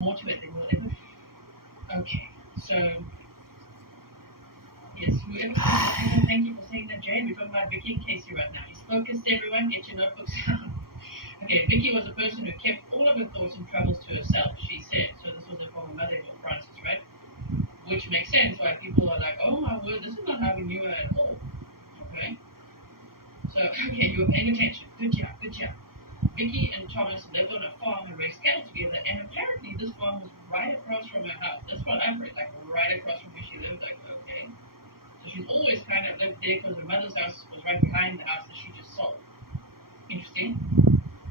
more to it than whatever. Okay, so yes, whoever thank you for saying that, Jane. We're talking about Vicky and Casey right now. He's focused, everyone. Get your notebooks out. Okay, Vicky was a person who kept all of her thoughts and troubles to herself, she said. So this was her former mother-in-law, Frances, right? Which makes sense why people are like, oh my word, this is not how we knew her at all. Okay? So, okay, you were paying attention. Good job, good job. Vicky and Thomas lived on a farm and raised cattle together, and apparently this farm was right across from her house. That's what I've heard, like right across from where she lived. Like, okay. So she's always kind of lived there because her mother's house was right behind the house that she just sold. Interesting.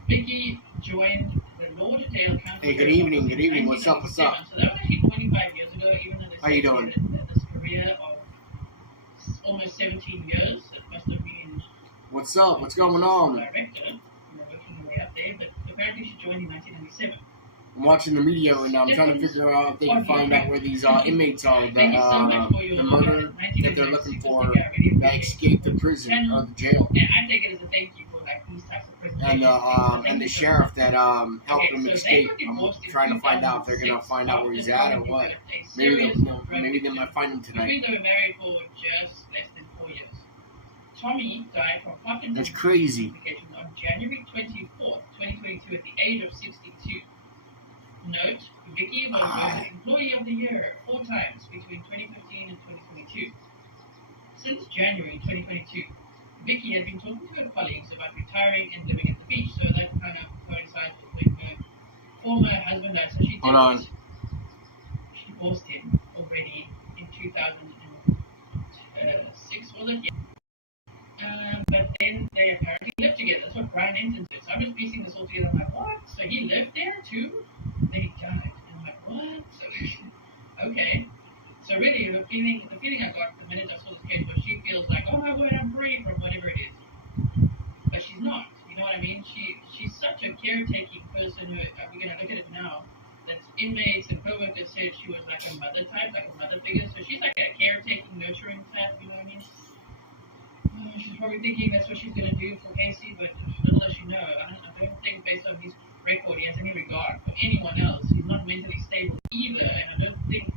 Vicky joined the Lauderdale County. Hey, good evening, good evening. What's up, what's up? So that was actually 25 years ago, even though How you doing? This career of almost 17 years, it must have been. What's up? What's going on? Director, you were working your way up there, but apparently she joined in 1997. I'm watching the video and I'm trying to figure out if they can find out where these inmates are, the murder that they're looking for, that escaped the prison or the jail. And I take it as a thank you for like these types of prisons. And the sheriff that helped them escape. I'm trying to find out if they're gonna find out where he's at or what. Maybe they might find him tonight. They were married for just less than 4 years. Tommy died from Parkinson's. That's crazy. On January 24th, 2022, at the age of 62. Note, Vicky was voted Employee of the Year 4 times between 2015 and 2022. Since January 2022, Vicky had been talking to her colleagues about retiring and living at the beach, so that kind of coincides with when her former husband died. So she divorced him already in 2006, was it? Yeah. But then they apparently lived together. That's what Brian Enton did. So I'm just piecing this all together. I'm like, what? So he lived there too? Then he died. And I'm like, what? So, okay. So really, the feeling I got the minute I saw this case was she feels like, oh my word, I'm free from whatever it is. But she's not. You know what I mean? She's such a caretaking person who, we're going to look at it now, that inmates and co-workers said she was like a mother type, like a mother figure. So she's like a caretaking, nurturing type, you know what I mean? She's probably thinking that's what she's going to do for Casey, but little does she know, I don't think based on his record he has any regard for anyone else. He's not mentally stable either, and I don't think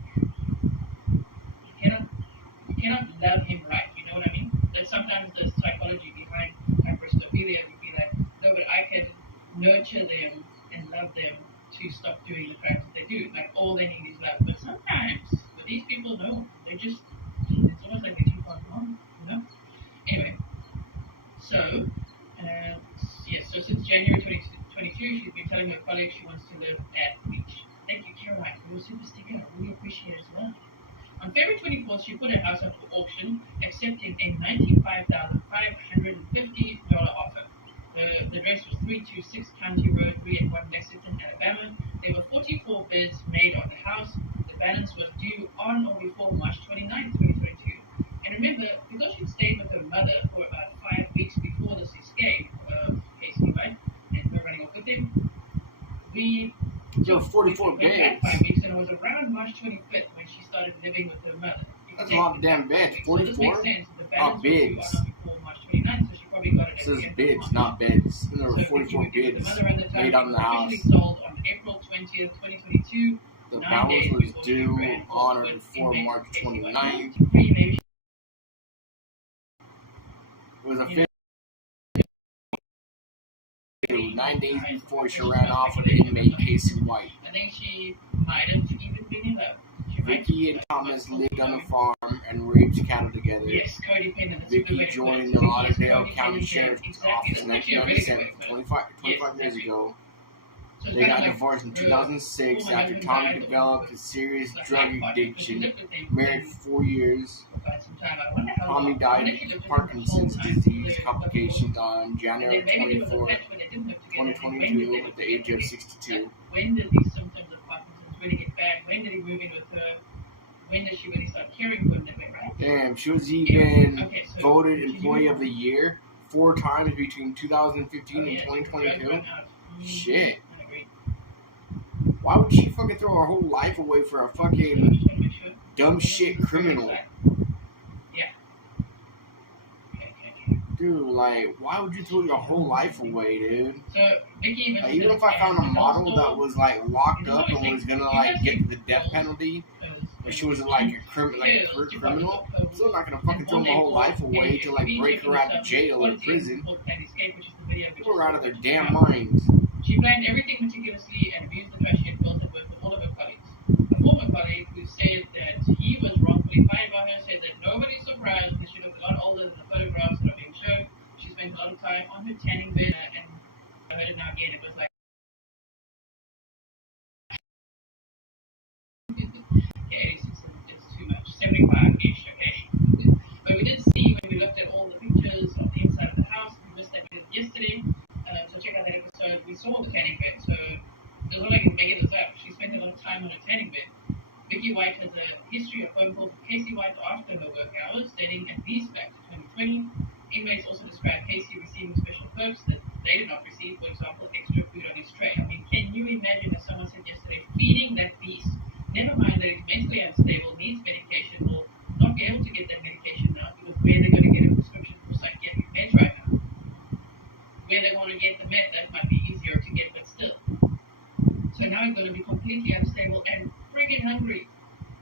you cannot love him right, you know what I mean? That's sometimes the psychology behind hyperstophilia would be like, no, but I can nurture them and love them to stop doing the crimes that they do. Like, all they need is love. But sometimes, with these people, no, it's almost like they're too far gone, you know? Anyway, so, so since January 2022, she's been telling her colleagues she wants to live at the beach. Thank you, Caroline, for your super sticker. I really appreciate it as well. On February 24th, she put her house up for auction, accepting a $95,550 offer. The address was 326 County Road, 381 Lexington, Alabama. There were 44 bids made on the house. The balance was due on or before March 29, 2022. And remember, because she stayed with her mother for about 5 weeks before this escape of Casey, right? And her running off with him, there were 44 beds. 5 weeks, and it was around March 25th when she started living with her mother. That's a lot of damn beds. 44? So this makes sense. The balance was due beds. on or before March 29, so she probably got it at This is the end beds, of March. not beds. And there were 44 beds made on the house. Sold on April 20th, 2022. The balance was due on or before March 29th. It was a 9 days before she ran off with the inmate Casey White. I think she might have even been in love. Vicky and Thomas lived on a farm and raised cattle together. Yes, Cody Penn. Vicky joined the Lauderdale County Sheriff's Office in 1997, 25 years ago. They got divorced in 2006 after Tommy developed a serious drug addiction, married for 4 years. Tommy died of Parkinson's disease complications on January 24, 2022 at the age of 62. When did these symptoms of Parkinson's really get bad? When did he move in with her? When did she really start caring for him that way, right? Damn, she was even voted Employee of the Year 4 times between 2015 and 2022. Shit. Why would she fucking throw her whole life away for a fucking dumb shit criminal? Yeah. Dude, like, why would you throw your whole life away, dude? So Vicky, like, even if I found a model that was like locked up and was gonna like get the death penalty, but she wasn't like a criminal, I'm still not gonna fucking throw my whole life away to like break her out of jail or prison. People are out of their damn minds. She planned everything meticulously and abused the trust she had built and worked with all of her colleagues. A former colleague who said that he was wrongfully fired by her said that nobody's surprised because she looked a lot older than the photographs that are being shown. She spent a lot of time on her tanning bed, and I heard it now again. It was like, okay, 86 is too much. 75-ish, okay? But we did see when we looked at all the pictures of the inside of the house, we missed that bit yesterday. So check out that episode. We saw the tanning bed, so it was like making this up. She spent a lot of time on her tanning bed. Vicky White has a history of phone calls with Casey White after her work hours, dating at least back to 2020. Inmates also described Casey receiving special perks that they did not receive, for example, extra food on his tray. I mean, can you imagine, as someone said yesterday, feeding that beast? Never mind that he's mentally unstable, needs medication, will not be able to get that medication now because where they're going to get a prescription for psychiatric meds right now. Where they want to get the meth, that might be easier to get, but still. So now he's going to be completely unstable and friggin' hungry.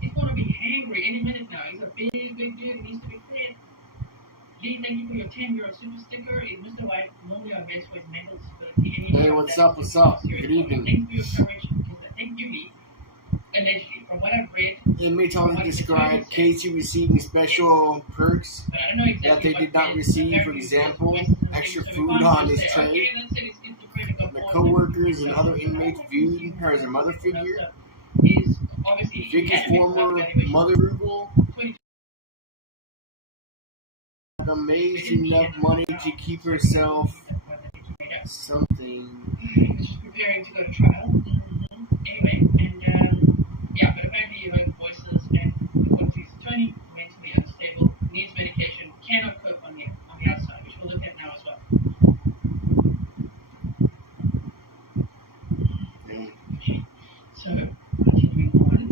He's going to be hangry any minute now. He's a big dude. He needs to be fed. Lee, thank you for your 10-year super sticker. Is Mr. White normally on meds for his mental disability? Hey, what's up? What's up? Good evening. Thank you for your courage. Thank you, Lee. Allegedly, from what I've read, Inmates also described Casey receiving special perks that they did not receive. For example, extra food on his tray. The co-workers and other inmates viewed her as a mother figure. Vicky's former mother frugal had amazing enough money to keep herself something. She's preparing to go to trial. Anyway, and yeah, but apparently you heard voices and according to his attorney, mentally unstable, needs medication, cannot cope on the outside, which we'll look at now as well. So, continuing on,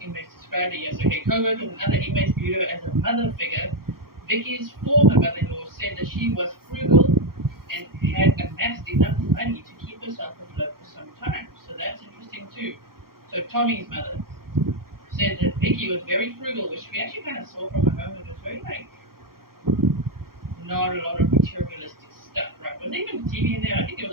inmates described it, yes, okay, co-workers and other inmates viewed her as a mother figure. Vicky's former mother-in-law said that she was frugal and had amassed enough money to keep herself afloat for some time. So that's interesting too. So Tommy's mother said that Vicky was very frugal, which we actually kind of saw from her home. It was very not a lot of materialistic stuff, right? Was there even TV in there? I think there